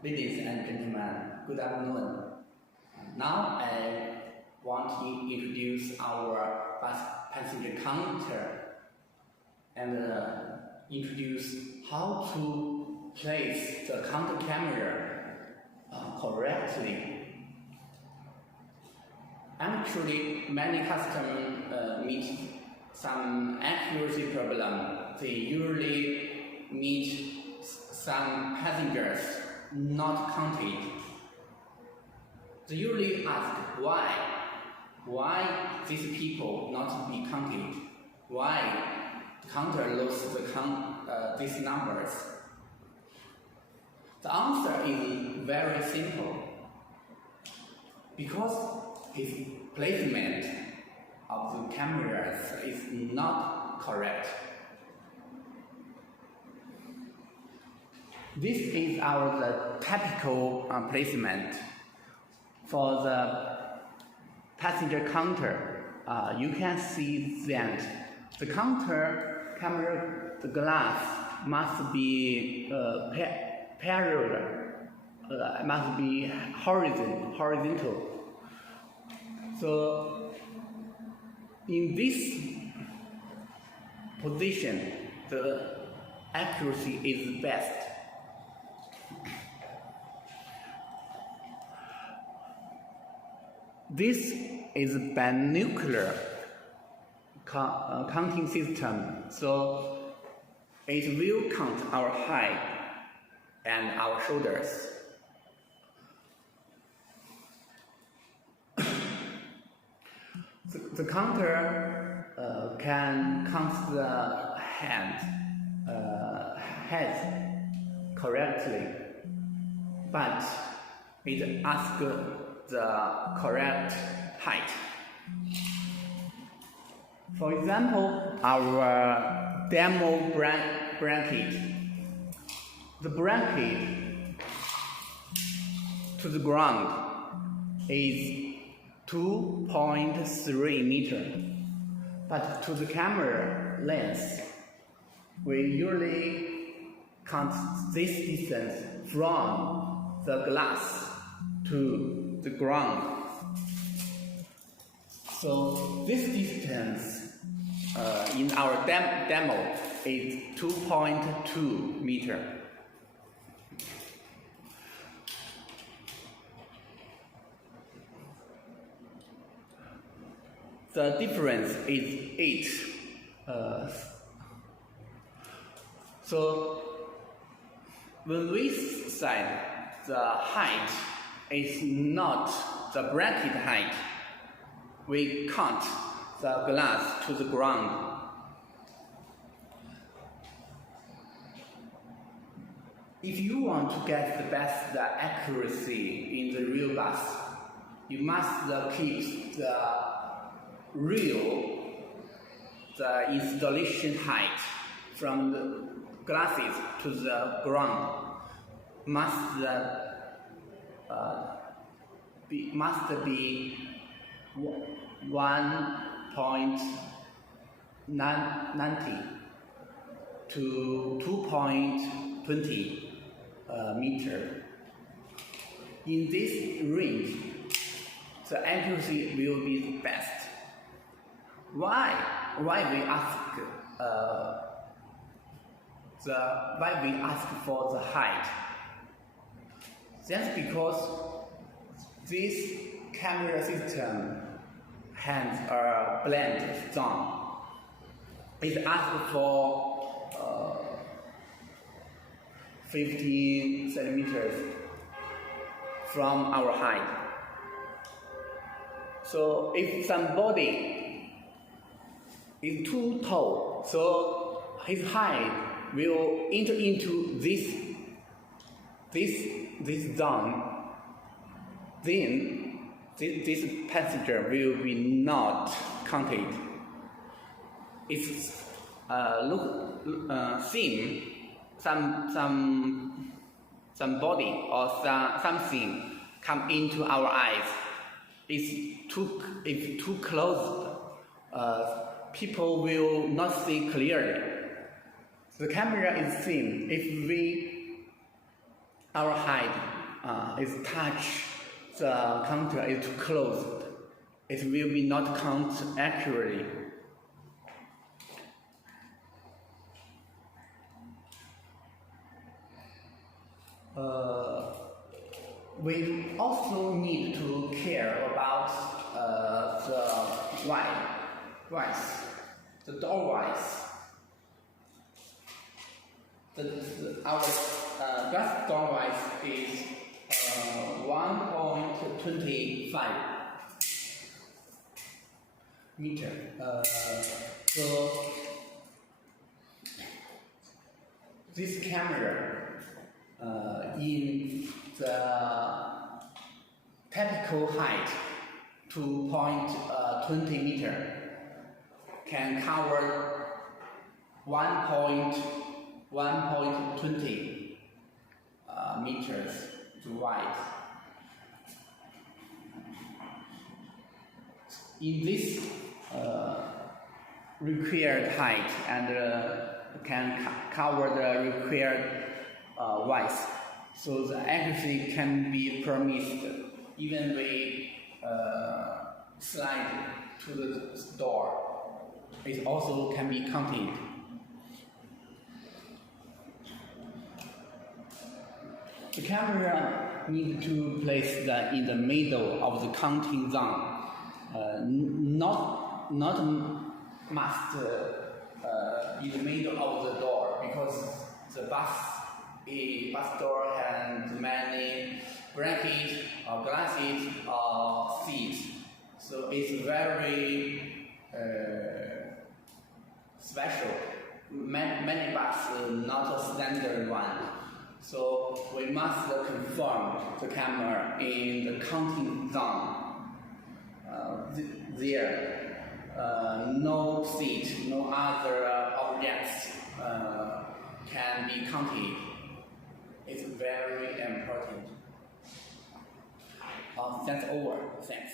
Ladies and gentlemen, good afternoon. Now I want to introduce our bus passenger counter and introduce how to place the counter camera correctly. Actually, many customers meet some accuracy problem. They usually meet some passengers not counted. They usually ask why these people not be counted, why the counter lost these numbers. The answer is very simple. Because its placement of the cameras is not correct. This is our typical placement for the passenger counter. You can see that the counter camera, the glass must be parallel, must be horizontal. So in this position, the accuracy is best. This is a binocular counting system, so it will count our height and our shoulders. The counter can count the head correctly, but it asks the correct height. For example, our demo bracket. The bracket to the ground is 2.3 meters, but to the camera lens, we usually count this distance from the glass to the ground. So this distance in our demo is 2.2 meters. The difference is 8. So when we say the height is not the bracket height, we count the glass to the ground. If you want to get the best accuracy in the real bus, you must keep the installation height from the glasses to the ground must be 1.90 to 2.20 meter. In this range, the accuracy will be the best. Why we ask for the height? That's because this camera system has a blend zone. It asks for 15 centimeters from our height. So if somebody is too tall, so his height will enter into this zone, then this passenger will be not counted. It's seem some body or something come into our eyes. If too close, people will not see clearly. The camera is thin. If we our height is touch the counter is too close, it will be not count accurately. We also need to care about the wise, the door wise. Our best door wise is 1.25 meter. So this camera in the typical height 2.20 meter can cover 1.20 meters wide. In this required height and can cover the required width, so the accuracy can be permitted even we slide to the door. It also can be counted. The camera needs to place in the middle of the counting zone. Not must in the middle of the door, because the bus door has many brackets or glasses or seats, so it's very special. Many buses not a standard one, so we must confirm the camera in the counting zone. No seat, no other objects can be counted. It's very important. That's over. Thanks.